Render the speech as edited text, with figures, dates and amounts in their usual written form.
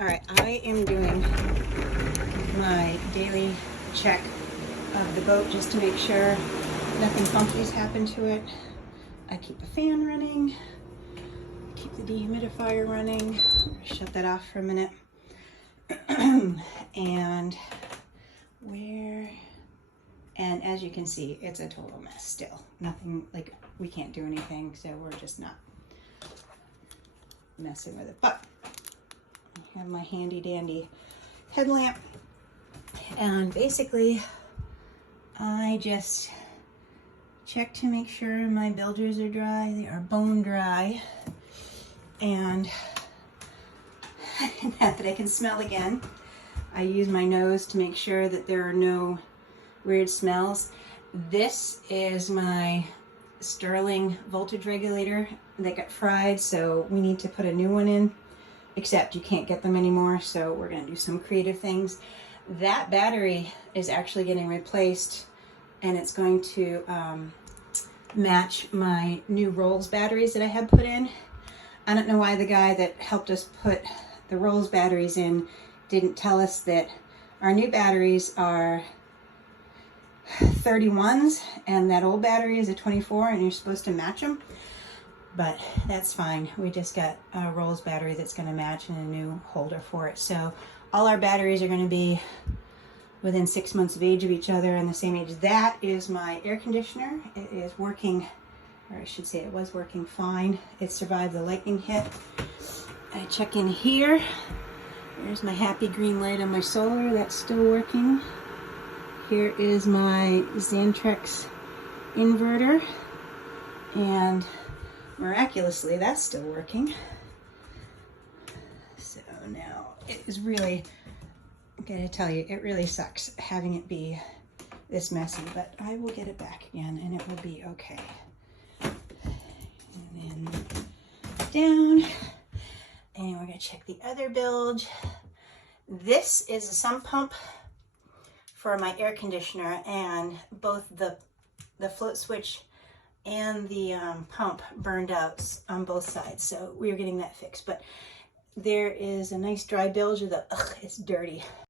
All right, I am doing my daily check of the boat just to make sure nothing funky's happened to it. I keep the fan running, keep the dehumidifier running. Shut that off for a minute. And as you can see, it's a total mess still. Nothing, like, we can't do anything, so we're just not messing with it. But I have my handy dandy headlamp, and basically I just check to make sure my bilges are dry. They are bone dry, and now that I can smell again, I use my nose to make sure that there are no weird smells. This is my Sterling voltage regulator that got fried, so we need to put a new one in, except you can't get them anymore, so we're gonna do some creative things. That battery is actually getting replaced, and it's going to match my new Rolls batteries that I had put in. I don't know why the guy that helped us put the Rolls batteries in didn't tell us that our new batteries are 31s and that old battery is a 24, and you're supposed to match them, but that's fine. We just got a Rolls battery that's going to match and a new holder for it. So all our batteries are going to be within 6 months of age of each other and the same age. That is my air conditioner. It is working, or I should say it was working fine. It survived the lightning hit. I check in here. There's my happy green light on my solar. That's still working. Here is my Xantrex inverter, and miraculously that's still working. So now it is really, I'm gonna tell you, it really sucks having it be this messy, but I will get it back again and it will be okay. And then down, and we're gonna check the other bilge. This is a sump pump for my air conditioner, and both the float switch and the pump burned out on both sides, so we're getting that fixed. But there is a nice dry bilge of the, it's dirty.